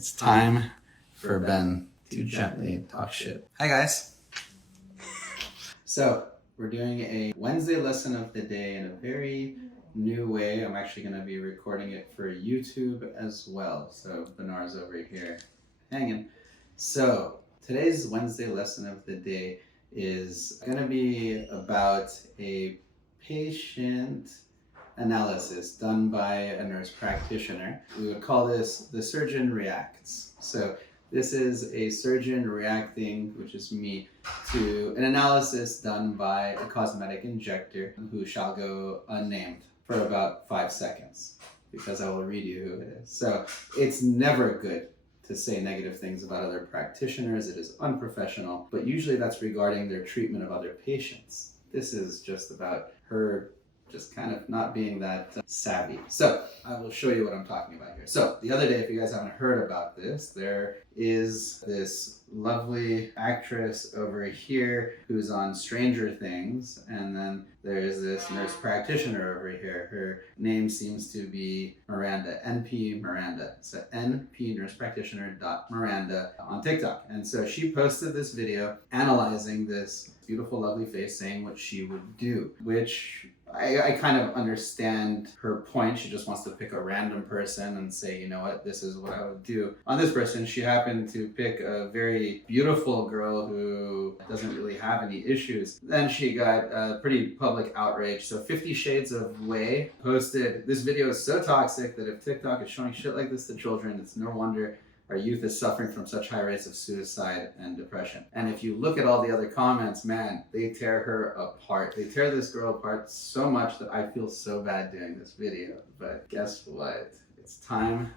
It's time for Ben to gently talk shit. Hi guys. So we're doing a Wednesday lesson of the day in a very new way. I'm actually going to be recording it for YouTube as well. So Benar's over here hanging. So today's Wednesday lesson of the day is going to be about a patient analysis done by a nurse practitioner. We would call this the surgeon reacts. So this is a surgeon reacting, which is me, to an analysis done by a cosmetic injector who shall go unnamed for about 5 seconds, because I will read you who it is. So it's never good to say negative things about other practitioners. It is unprofessional, but usually that's regarding their treatment of other patients. This is just about her just kind of not being that savvy. So I will show you what I'm talking about here. So the other day, if you guys haven't heard about this, there is this lovely actress over here who's on Stranger Things, and then there's this nurse practitioner over here. Her name seems to be Miranda, NP Miranda. So NP nurse practitioner Miranda on TikTok. And so she posted this video analyzing this beautiful, lovely face, saying what she would do, which I kind of understand her point. She just wants to pick a random person and say, you know what, this is what I would do. On this person, she happened to pick a very beautiful girl who doesn't really have any issues. Then she got a pretty public outrage. So 50 Shades of Way posted, this video is so toxic that if TikTok is showing shit like this to children, it's no wonder our youth is suffering from such high rates of suicide and depression. And if you look at all the other comments, man, they tear her apart. They tear this girl apart so much that I feel so bad doing this video. But guess what? It's time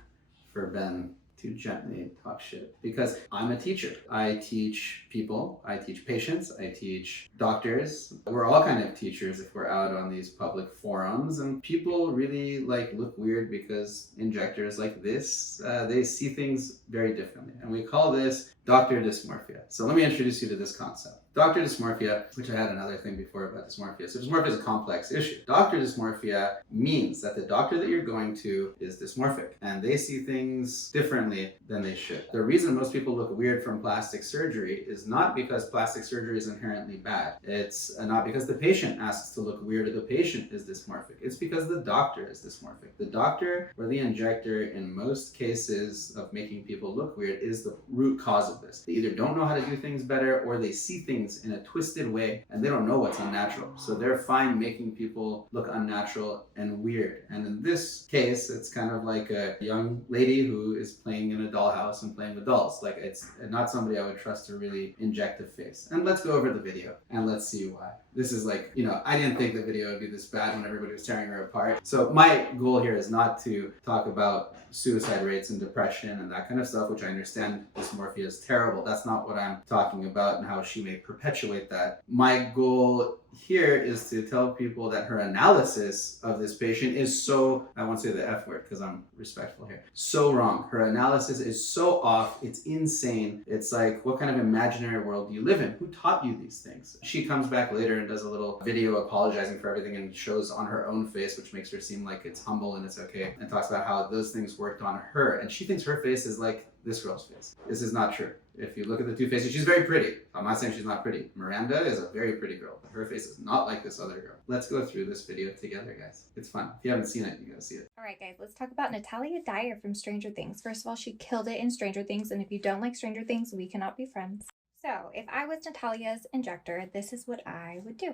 for Ben to gently talk shit, because I'm a teacher. I teach people, I teach patients, I teach doctors. We're all kind of teachers if we're out on these public forums, and people really look weird because injectors like this, they see things very differently. And we call this doctor dysmorphia. So let me introduce you to this concept. Doctor dysmorphia, which I had another thing before about dysmorphia. So dysmorphia is a complex issue. Doctor dysmorphia means that the doctor that you're going to is dysmorphic, and they see things differently than they should. The reason most people look weird from plastic surgery is not because plastic surgery is inherently bad. It's not because the patient asks to look weird or the patient is dysmorphic. It's because the doctor is dysmorphic. The doctor or the injector, in most cases of making people look weird, is the root cause of this. They either don't know how to do things better, or they see things in a twisted way and they don't know what's unnatural. So they're fine making people look unnatural and weird. And in this case, it's kind of like a young lady who is playing in a dollhouse and playing with dolls. Like, it's not somebody I would trust to really inject a face. And let's go over the video and let's see why. This is I didn't think the video would be this bad when everybody was tearing her apart. So my goal here is not to talk about suicide rates and depression and that kind of stuff, which I understand dysmorphia is terrible. That's not what I'm talking about and how she may perpetuate that. My goal here is to tell people that her analysis of this patient is so, I won't say the F word because I'm respectful here, so wrong. Her analysis is so off, it's insane. It's like, what kind of imaginary world do you live in? Who taught you these things? She comes back later and does a little video apologizing for everything and shows on her own face, which makes her seem like it's humble and it's okay, and talks about how those things worked on her. And she thinks her face is like this girl's face. This is not true. If you look at the two faces, she's very pretty. I'm not saying she's not pretty. Miranda is a very pretty girl, but her face is not like this other girl. Let's go through this video together, guys. It's fun. If you haven't seen it, you gotta see it. All right, guys, let's talk about Natalia Dyer from Stranger Things. First of all, she killed it in Stranger Things, and if you don't like Stranger Things, we cannot be friends. So, if I was Natalia's injector, this is what I would do.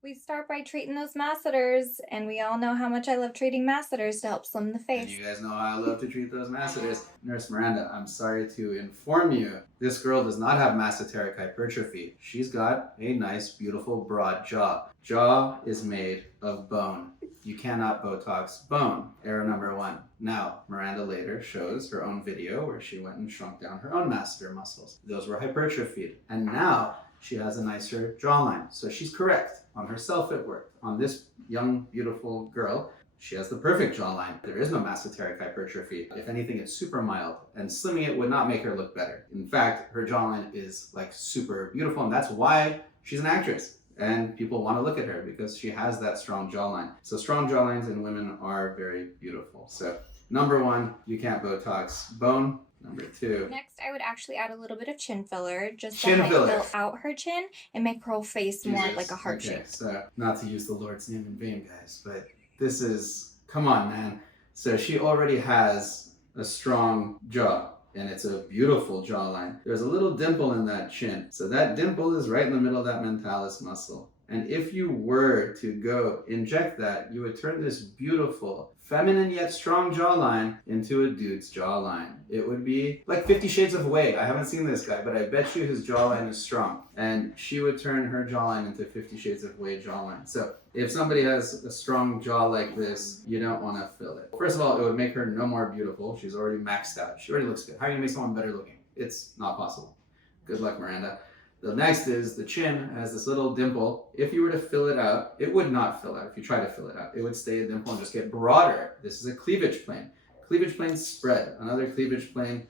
We start by treating those masseters, and we all know how much I love treating masseters to help slim the face. And you guys know how I love to treat those masseters. Nurse Miranda, I'm sorry to inform you, this girl does not have masseteric hypertrophy. She's got a nice, beautiful, broad jaw. Jaw is made of bone. You cannot Botox bone. Error number 1. Now, Miranda later shows her own video where she went and shrunk down her own masseter muscles. Those were hypertrophied. And now she has a nicer jawline. So she's correct. On herself it worked. On this young, beautiful girl, she has the perfect jawline. There is no masseteric hypertrophy. If anything, it's super mild, and slimming it would not make her look better. In fact, her jawline is super beautiful, and that's why she's an actress. And people want to look at her because she has that strong jawline. So strong jawlines in women are very beautiful. So number 1, you can't Botox bone. Number 2. Next, I would actually add a little bit of chin filler just Chin to help filler. fill out her chin and make her whole face more Jesus. like a heart Okay, shape. so not to use the Lord's name in vain, guys, but this is, come on, man. So she already has a strong jaw, and it's a beautiful jawline. There's a little dimple in that chin. So that dimple is right in the middle of that mentalis muscle. And if you were to go inject that, you would turn this beautiful, feminine yet strong jawline into a dude's jawline. It would be like 50 Shades of Wade. I haven't seen this guy, but I bet you his jawline is strong. And she would turn her jawline into 50 Shades of Wade jawline. So if somebody has a strong jaw like this, you don't want to fill it. First of all, it would make her no more beautiful. She's already maxed out. She already looks good. How are you going to make someone better looking? It's not possible. Good luck, Miranda. The next is the chin has this little dimple. If you were to fill it out, it would not fill out. If you try to fill it out, it would stay a dimple and just get broader. This is a cleavage plane. Cleavage plane spread. Another cleavage plane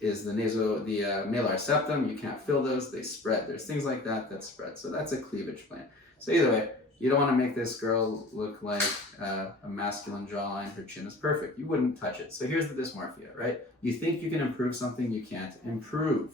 is the malar septum. You can't fill those, they spread. There's things like that that spread. So that's a cleavage plane. So either way, you don't want to make this girl look like a masculine jawline. Her chin is perfect. You wouldn't touch it. So here's the dysmorphia, right? You think you can improve something you can't improve.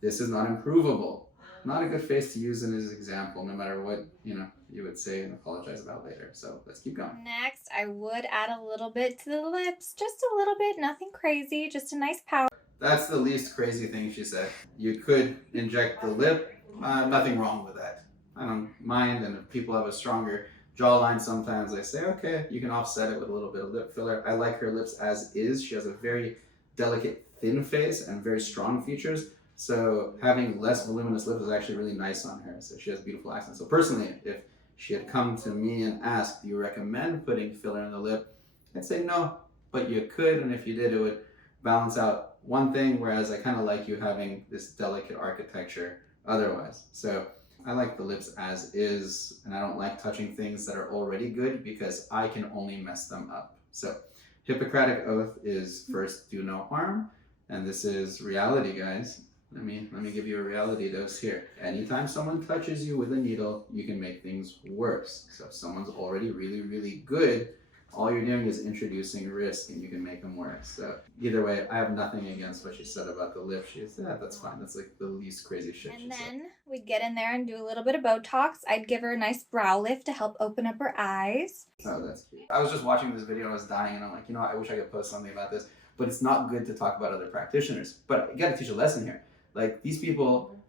This is not improvable. Not a good face to use in his example, no matter what, you would say and apologize about later. So let's keep going. Next, I would add a little bit to the lips. Just a little bit, nothing crazy, just a nice powder. That's the least crazy thing she said. You could inject the lip. Nothing wrong with that. I don't mind, and if people have a stronger jawline, sometimes I say, okay, you can offset it with a little bit of lip filler. I like her lips as is. She has a very delicate, thin face and very strong features. So having less voluminous lips is actually really nice on her. So she has beautiful accents. So personally, if she had come to me and asked, do you recommend putting filler in the lip? I'd say no, but you could. And if you did, it would balance out one thing, whereas I kind of like you having this delicate architecture otherwise. So I like the lips as is, and I don't like touching things that are already good because I can only mess them up. So Hippocratic Oath is first, do no harm. And this is reality, guys. Let me give you a reality dose here. Anytime someone touches you with a needle, you can make things worse. So if someone's already really, really good, all you're doing is introducing risk and you can make them worse. So either way, I have nothing against what she said about the lip. She said, yeah, that's fine. That's like the least crazy shit she said. And then we'd get in there and do a little bit of Botox. I'd give her a nice brow lift to help open up her eyes. Oh, that's cute. I was just watching this video, I was dying, and I'm like, I wish I could post something about this. But it's not good to talk about other practitioners. But you gotta teach a lesson here. Like, these people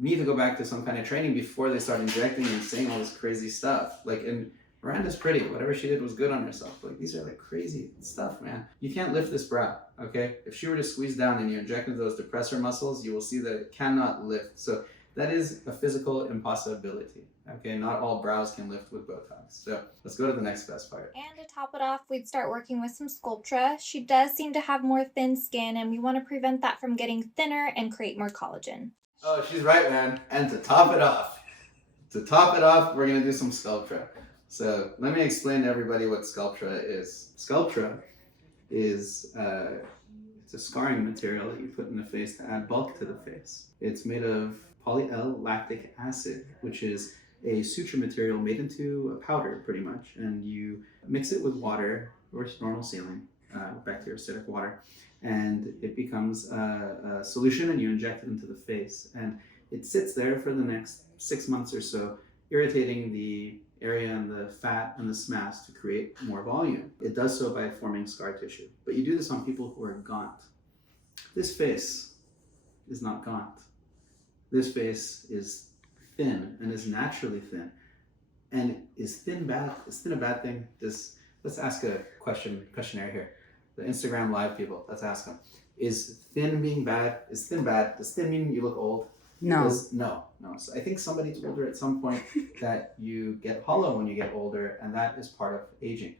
need to go back to some kind of training before they start injecting and saying all this crazy stuff. Like, and Miranda's pretty. Whatever she did was good on herself. Like, these are like crazy stuff, man. You can't lift this brow, okay? If she were to squeeze down and you inject into those depressor muscles, you will see that it cannot lift. So that is a physical impossibility, okay? Not all brows can lift with Botox. So let's go to the next best part. And to top it off, we'd start working with some Sculptra. She does seem to have more thin skin, and we want to prevent that from getting thinner and create more collagen. Oh, she's right, man. And to top it off, we're gonna do some Sculptra. So let me explain to everybody what Sculptra is. Sculptra is it's a scarring material that you put in the face to add bulk to the face. It's made of poly-L-lactic acid, which is a suture material made into a powder, pretty much, and you mix it with water or normal saline, bacteriostatic water, and it becomes a solution, and you inject it into the face, and it sits there for the next 6 months or so, irritating the area and the fat and the SMAS to create more volume. It does so by forming scar tissue, but you do this on people who are gaunt. This face is not gaunt. This face is thin and is naturally thin. And is thin bad? Is thin a bad thing? Let's ask a questionnaire here. The Instagram live people, let's ask them. Is thin being bad? Is thin bad? Does thin mean you look old? No. No. So I think somebody told her at some point that you get hollow when you get older, and that is part of aging.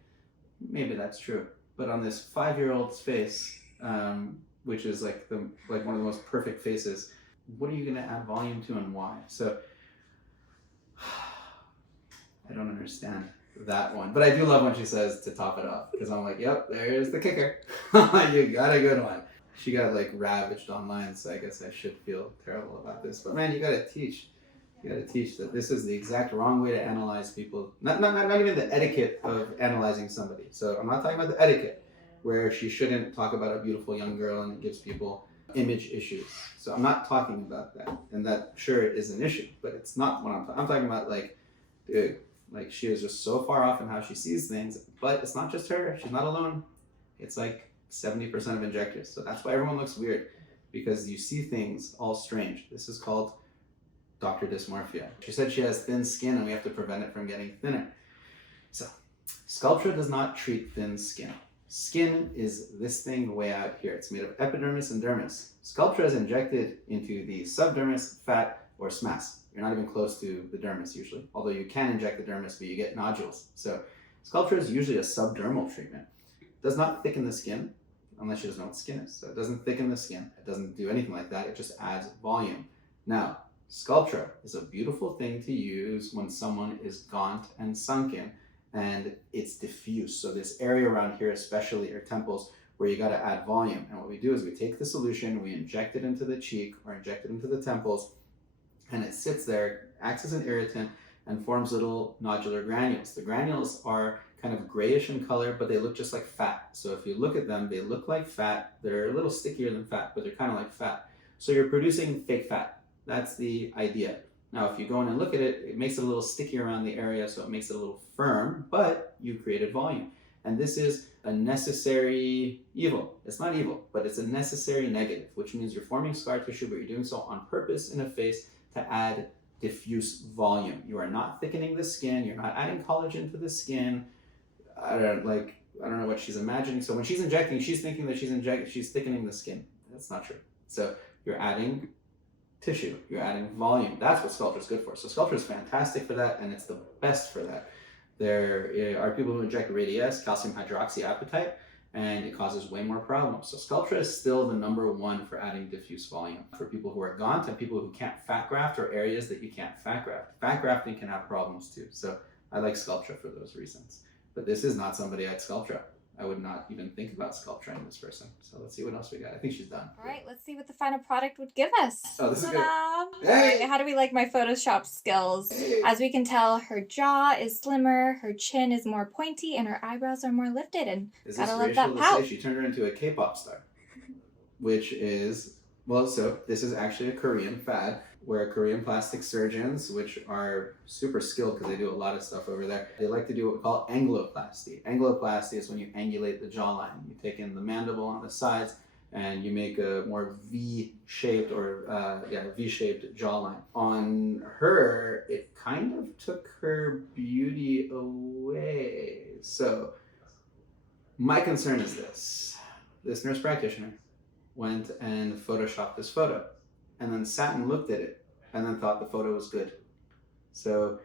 Maybe that's true. But on this 5-year-old's face, which is like one of the most perfect faces, what are you going to add volume to and why? So I don't understand that one. But I do love when she says to top it off, because I'm like, yep, there's the kicker. You got a good one. She got like ravaged online, so I guess I should feel terrible about this. But man, you gotta teach. You gotta teach that this is the exact wrong way to analyze people. Not even the etiquette of analyzing somebody. So I'm not talking about the etiquette. where she shouldn't talk about a beautiful young girl and it gives people image issues. So I'm not talking about that. And that sure is an issue, but it's not what I'm talking about. Like, dude, like she is just so far off in how she sees things, but it's not just her. She's not alone. It's like 70% of injectors. So that's why everyone looks weird, because you see things all strange. This is called Dr. Dysmorphia. She said she has thin skin and we have to prevent it from getting thinner. So Sculptra does not treat thin skin. Skin is this thing way out here. It's made of epidermis and dermis. Sculptra is injected into the subdermis, fat, or SMAS. You're not even close to the dermis usually, although you can inject the dermis, but you get nodules. So Sculptra is usually a subdermal treatment. It does not thicken the skin, unless she doesn't know what skin is. So it doesn't thicken the skin. It doesn't do anything like that. It just adds volume. Now, Sculptra is a beautiful thing to use when someone is gaunt and sunken and it's diffuse. So this area around here, especially your temples, where you got to add volume. And what we do is we take the solution, we inject it into the cheek or inject it into the temples, and it sits there, acts as an irritant, and forms little nodular granules. The granules are kind of grayish in color, but they look just like fat. So if you look at them, they look like fat. They're a little stickier than fat, but they're kind of like fat. So you're producing fake fat. That's the idea. Now, if you go in and look at it, it makes it a little sticky around the area, so it makes it a little firm, but you created volume. And this is a necessary evil. It's not evil, but it's a necessary negative, which means you're forming scar tissue, but you're doing so on purpose in a face to add diffuse volume. You are not thickening the skin. You're not adding collagen to the skin. I don't know what she's imagining. So when she's injecting, she's thinking that she's thickening the skin. That's not true. So you're adding tissue, you're adding volume. That's what Sculptra is good for. So Sculptra is fantastic for that, and it's the best for that. There are people who inject radius, calcium hydroxyapatite, and it causes way more problems. So Sculptra is still the #1 for adding diffuse volume for people who are gaunt and people who can't fat graft, or areas that you can't fat graft. Fat grafting can have problems too. So I like Sculptra for those reasons. But this is not somebody at Sculptra. I would not even think about sculpturing this person. So let's see what else we got. I think she's done. All right, let's see what the final product would give us. Oh, this is good. Hey! How do we like my Photoshop skills? Hey. As we can tell, her jaw is slimmer, her chin is more pointy, and her eyebrows are more lifted. And is gotta this love racial that to pout. say she turned her into a K-pop star? Which is, well, so this is actually a Korean fad where Korean plastic surgeons, which are super skilled because they do a lot of stuff over there, they like to do what we call Angloplasty. Angloplasty is when you angulate the jawline. You take in the mandible on the sides and you make a more V-shaped V-shaped jawline. On her, it kind of took her beauty away. So my concern is this. This nurse practitioner went and photoshopped this photo, and then sat and looked at it, and then thought the photo was good. So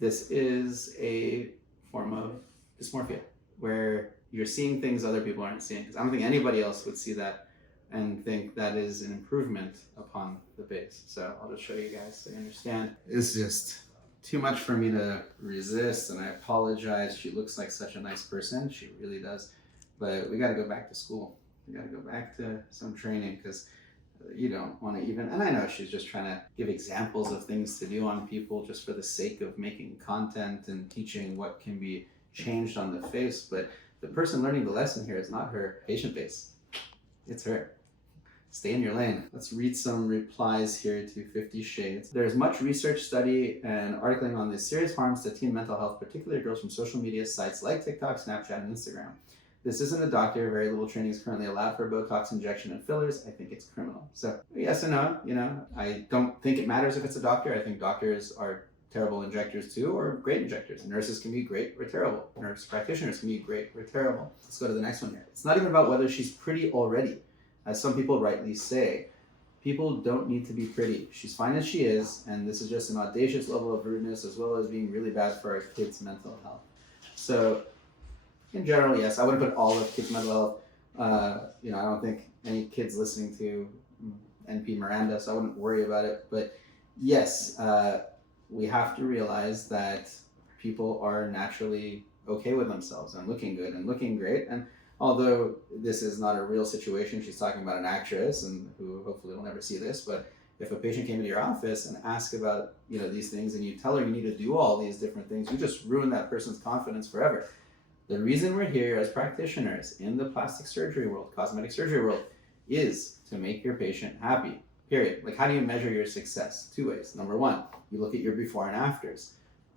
this is a form of dysmorphia, where you're seeing things other people aren't seeing. Because I don't think anybody else would see that and think that is an improvement upon the base. So I'll just show you guys so you understand. It's just too much for me to resist, and I apologize. She looks like such a nice person. She really does. But we got to go back to school. We got to go back to some training, because you don't want to even, and I know she's just trying to give examples of things to do on people just for the sake of making content and teaching what can be changed on the face, but the person learning the lesson here is not her patient base. It's her. Stay in your lane. Let's read some replies here to 50 Shades. There's much research, study, and articling on the serious harms to teen mental health, particularly girls from social media sites like TikTok, Snapchat, and Instagram. This isn't a doctor. Very little training is currently allowed for Botox injection and fillers. I think it's criminal. So yes and no. I don't think it matters if it's a doctor. I think doctors are terrible injectors too, or great injectors. Nurses can be great or terrible. Nurse practitioners can be great or terrible. Let's go to the next one here. It's not even about whether she's pretty already, as some people rightly say. People don't need to be pretty. She's fine as she is, and this is just an audacious level of rudeness, as well as being really bad for our kids' mental health. So in general, yes, I wouldn't put all of kids' mental health. I don't think any kids listening to NP Miranda, so I wouldn't worry about it. But yes, we have to realize that people are naturally okay with themselves and looking good and looking great. And although this is not a real situation, she's talking about an actress, and who hopefully will never see this. But if a patient came into your office and asked about these things, and you tell her you need to do all these different things, you just ruin that person's confidence forever. The reason we're here as practitioners in the plastic surgery world, cosmetic surgery world, is to make your patient happy, period. Like, how do you measure your success? Two ways. Number one, you look at your before and afters.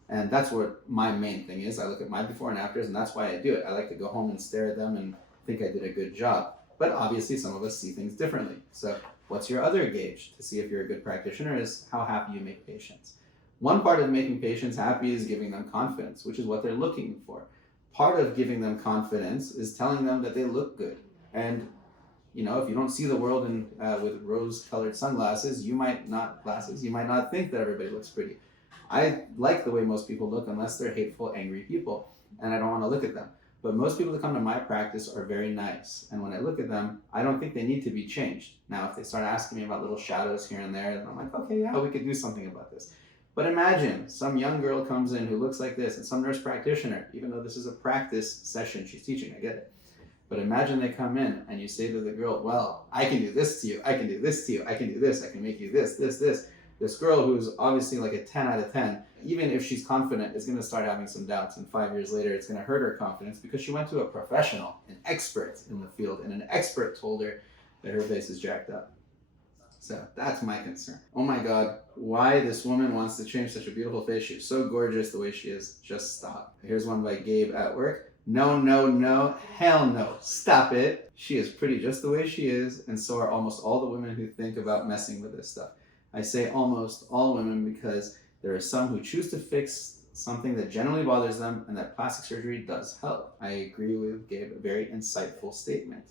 And that's what my main thing is. I look at my before and afters, and that's why I do it. I like to go home and stare at them and think I did a good job. But obviously, some of us see things differently. So what's your other gauge to see if you're a good practitioner is how happy you make patients. One part of making patients happy is giving them confidence, which is what they're looking for. Part of giving them confidence is telling them that they look good. And if you don't see the world with rose-colored sunglasses, you might not think that everybody looks pretty. I like the way most people look unless they're hateful, angry people, and I don't want to look at them. But most people that come to my practice are very nice. And when I look at them, I don't think they need to be changed. Now, if they start asking me about little shadows here and there, then I'm like, okay, yeah, we could do something about this. But imagine some young girl comes in who looks like this, and some nurse practitioner, even though this is a practice session she's teaching, I get it. But imagine they come in and you say to the girl, well, I can do this to you, I can do this to you, I can do this, I can make you this. This girl who's obviously like a 10 out of 10, even if she's confident, is going to start having some doubts. And 5 years later, it's going to hurt her confidence because she went to a professional, an expert in the field, and an expert told her that her face is jacked up. So that's my concern. Oh my God, why this woman wants to change such a beautiful face. She's so gorgeous the way she is. Just stop. Here's one by Gabe at work. No, no, no, hell no. Stop it. She is pretty just the way she is, and so are almost all the women who think about messing with this stuff. I say almost all women because there are some who choose to fix something that generally bothers them, and that plastic surgery does help. I agree with Gabe, a very insightful statement.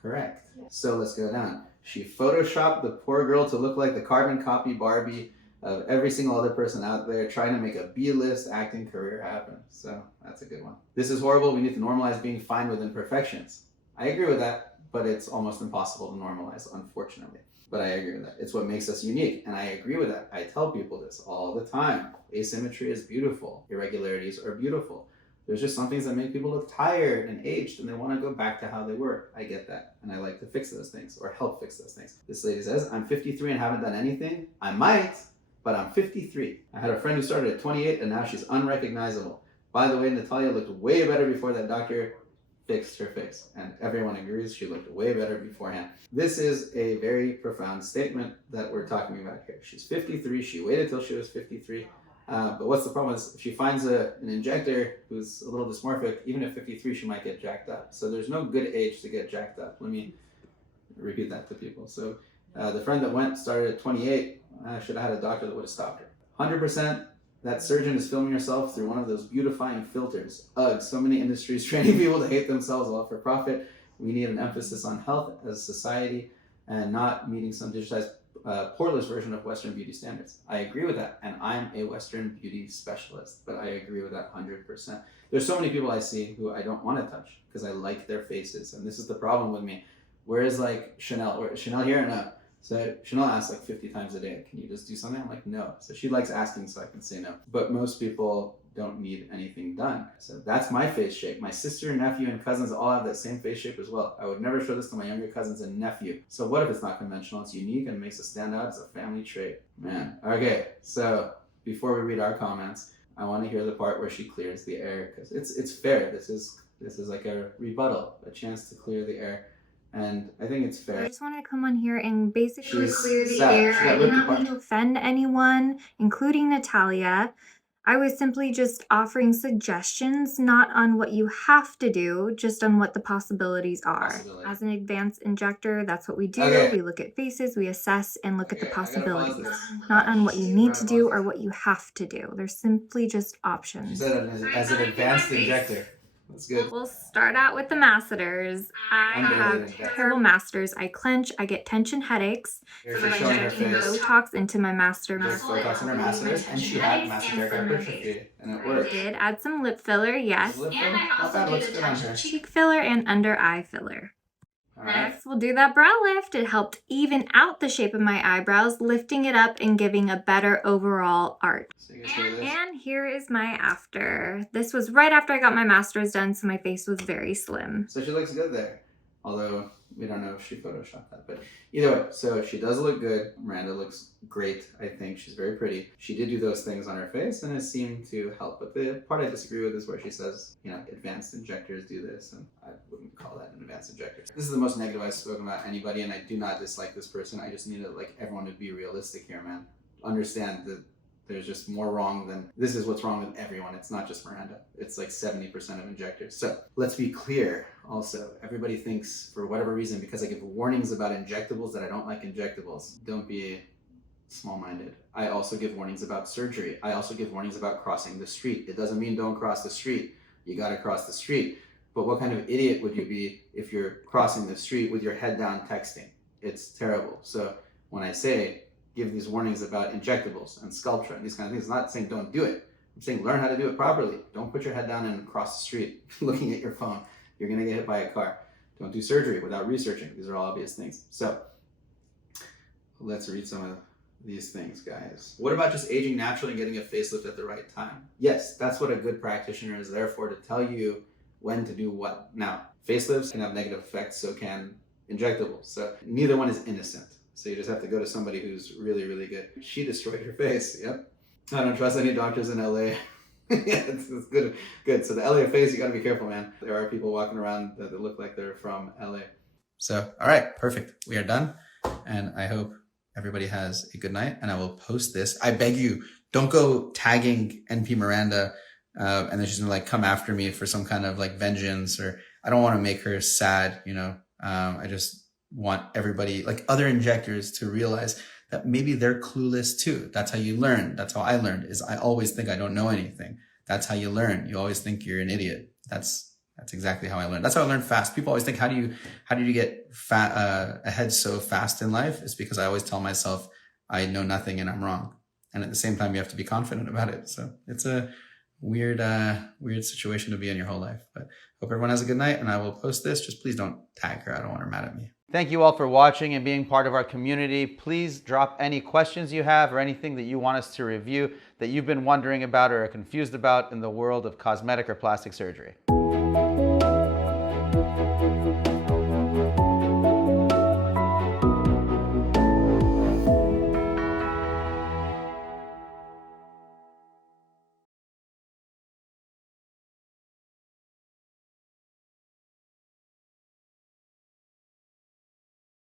Correct. So let's go down. She photoshopped the poor girl to look like the carbon copy Barbie of every single other person out there trying to make a B-list acting career happen. So that's a good one. This is horrible. We need to normalize being fine with imperfections. I agree with that, but it's almost impossible to normalize, unfortunately. But I agree with that. It's what makes us unique, and I agree with that. I tell people this all the time. Asymmetry is beautiful. Irregularities are beautiful. There's just some things that make people look tired and aged, and they want to go back to how they were. I get that, and I like to fix those things, or help fix those things. This lady says, I'm 53 and haven't done anything. I might, but I'm 53. I had a friend who started at 28, and now she's unrecognizable. By the way, Natalia looked way better before that doctor fixed her face, and everyone agrees she looked way better beforehand. This is a very profound statement that we're talking about here. She's 53. She waited till she was 53. But what's the problem is if she finds an injector who's a little dysmorphic, even at 53, she might get jacked up. So there's no good age to get jacked up. Let me repeat that to people. So the friend that started at 28, should have had a doctor that would have stopped her. 100%. That surgeon is filming herself through one of those beautifying filters. Ugh, so many industries training people to hate themselves all for profit. We need an emphasis on health as a society and not meeting some digitized poreless version of Western beauty standards. I agree with that, and I'm a Western beauty specialist, but I agree with that 100%. There's so many people I see who I don't want to touch because I like their faces, and this is the problem with me. Whereas like Chanel here and up. So Chanel asks like 50 times a day, can you just do something? I'm like, no. So she likes asking so I can say no. But most people don't need anything done. So that's my face shape. My sister, nephew, and cousins all have that same face shape as well. I would never show this to my younger cousins and nephew. So what if it's not conventional? It's unique and makes us stand out as a family trait. Man. Okay, so before we read our comments, I want to hear the part where she clears the air because it's fair. This is like a rebuttal, a chance to clear the air. And I think it's fair. I just wanted to come on here and basically She's clear the sad. air. She I got did ripped not apart. mean to offend anyone, including Natalia. I was simply just offering suggestions, not on what you have to do, just on what the possibilities are. As an advanced injector, that's what we do. Okay. We look at faces, we assess, and look at the Okay, I gotta pause possibilities, this. not on what you need to do or what you have to do. They're simply just She options. said as an advanced injector. That's good. We'll start out with the masseters. I have Unbelievable. terrible masseters. I clench, I get tension headaches. Here So she's I'm showing her injecting face. Botox into my masseter There's muscle. Botox in her masseters, and she had masseter hypertrophy, and it worked. I did add some lip filler, yes. Lip filler? Not bad, looks good on her. Cheek filler and under eye filler. All right. Next, we'll do that brow lift. It helped even out the shape of my eyebrows, lifting it up and giving a better overall art. So you guys hear this? And here is my after. This was right after I got my master's done, so my face was very slim. So she looks good there. Although We don't know if she photoshopped that, but either way, so she does look good. Miranda looks great, I think. She's very pretty. She did do those things on her face, and it seemed to help. But the part I disagree with is where she says, advanced injectors do this, and I wouldn't call that an advanced injector. This is the most negative I've spoken about anybody, and I do not dislike this person. I just need everyone to be realistic here, man. Understand that there's just more wrong than, this is what's wrong with everyone. It's not just Miranda. It's 70% of injectors. So let's be clear also. Everybody thinks, for whatever reason, because I give warnings about injectables, that I don't like injectables. Don't be small-minded. I also give warnings about surgery. I also give warnings about crossing the street. It doesn't mean don't cross the street. You gotta cross the street. But what kind of idiot would you be if you're crossing the street with your head down texting? It's terrible. So when I say, give these warnings about injectables and Sculptra and these kind of things, I'm not saying don't do it. I'm saying learn how to do it properly. Don't put your head down and cross the street looking at your phone. You're gonna get hit by a car. Don't do surgery without researching. These are all obvious things. So let's read some of these things, guys. What about just aging naturally and getting a facelift at the right time? Yes, that's what a good practitioner is there for, to tell you when to do what. Now, facelifts can have negative effects, so can injectables. So neither one is innocent. So you just have to go to somebody who's really, really good. She destroyed her face. Yep. I don't trust any doctors in LA. Yeah, it's good. Good. So the LA face, you got to be careful, man. There are people walking around that look like they're from LA. So, all right, perfect. We are done. And I hope everybody has a good night. And I will post this. I beg you, don't go tagging NP Miranda and then she's going to come after me for some kind of vengeance, or I don't want to make her sad, I just want everybody, other injectors, to realize that maybe they're clueless too. That's how you learn. That's how I learned, is I always think I don't know anything. That's how you learn. You always think you're an idiot. That's exactly how I learned. That's how I learned fast. People always think, how do you get ahead so fast in life? It's because I always tell myself I know nothing and I'm wrong. And at the same time, you have to be confident about it. So it's a weird situation to be in your whole life. But hope everyone has a good night, and I will post this. Just please don't tag her. I don't want her mad at me. Thank you all for watching and being part of our community. Please drop any questions you have or anything that you want us to review that you've been wondering about or are confused about in the world of cosmetic or plastic surgery.